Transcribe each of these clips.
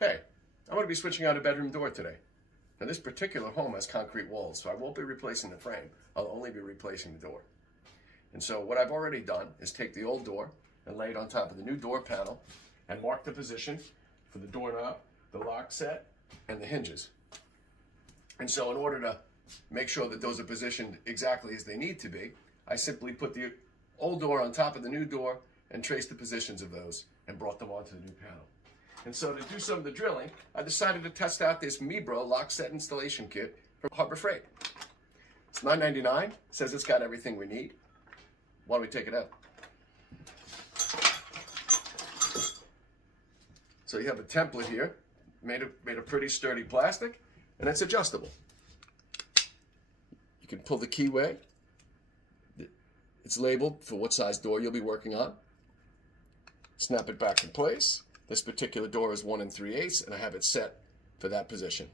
Hey, I'm going to be switching out a bedroom door today. Now this particular home has concrete walls, so I won't be replacing the frame. I'll only be replacing the door. And so what I've already done is take the old door and lay it on top of the new door panel and mark the position for the doorknob, the lock set, and the hinges. And so in order to make sure that those are positioned exactly as they need to be, I simply put the old door on top of the new door and traced the positions of those and brought them onto the new panel. And so to do some of the drilling, I decided to test out this Mibro lock set installation kit from Harbor Freight. It's $9.99, says it's got everything we need. Why don't we take it out? So you have a template here, made of pretty sturdy plastic, and it's adjustable. You can pull the keyway. It's labeled for what size door you'll be working on. Snap it back in place. This particular door is 1 3/8, and I have it set for that position.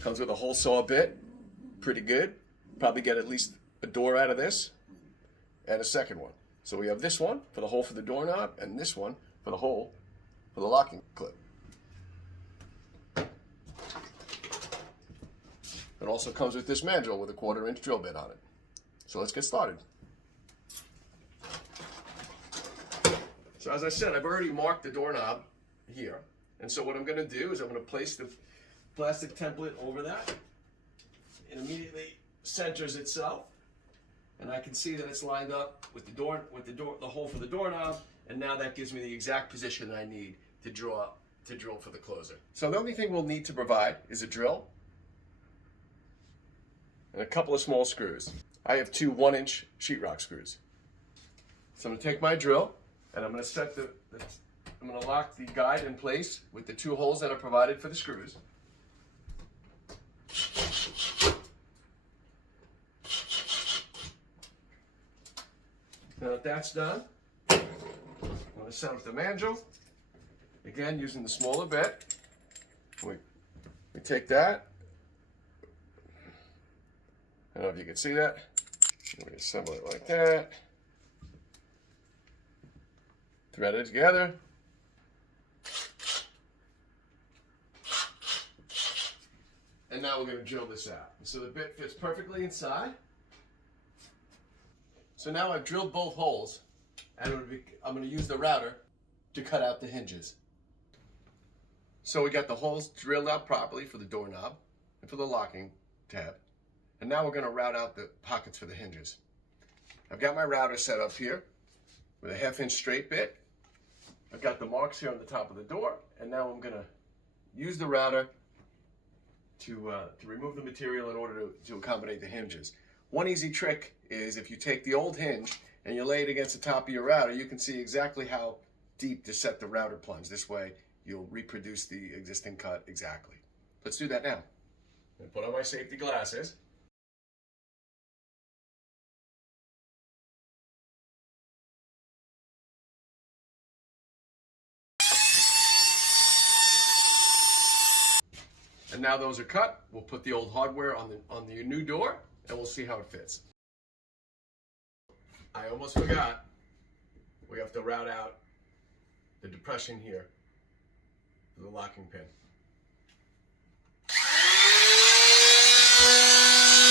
Comes with a hole saw bit, pretty good. Probably get at least a door out of this, and a second one. So we have this one for the hole for the doorknob, and this one for the hole for the locking clip. It also comes with this mandrel with a 1/4-inch drill bit on it. So let's get started. So as I said, I've already marked the doorknob here. And so what I'm going to do is I'm going to place the plastic template over that. It immediately centers itself. And I can see that it's lined up with the hole for the doorknob. And now that gives me the exact position that I need to drill for the closer. So the only thing we'll need to provide is a drill and a couple of small screws. I have 2 1-inch sheetrock screws. So I'm going to take my drill and I'm going to I'm going to lock the guide in place with the 2 holes that are provided for the screws. Now that that's done, I'm going to set up the mandrel. Again, using the smaller bit. We take that. I don't know if you can see that. We assemble it like that. Thread it together. And now we're going to drill this out. So the bit fits perfectly inside. So now I've drilled both holes, and I'm going to use the router to cut out the hinges. So we got the holes drilled out properly for the doorknob and for the locking tab. And now we're going to route out the pockets for the hinges. I've got my router set up here with a 1/2-inch straight bit. I've got the marks here on the top of the door, and now I'm going to use the router to remove the material in order to accommodate the hinges. One easy trick is if you take the old hinge and you lay it against the top of your router, you can see exactly how deep to set the router plunge. This way you'll reproduce the existing cut exactly. Let's do that now. I'm going to put on my safety glasses. And now those are cut, we'll put the old hardware on the new door, and we'll see how it fits. I almost forgot, we have to route out the depression here for the locking pin.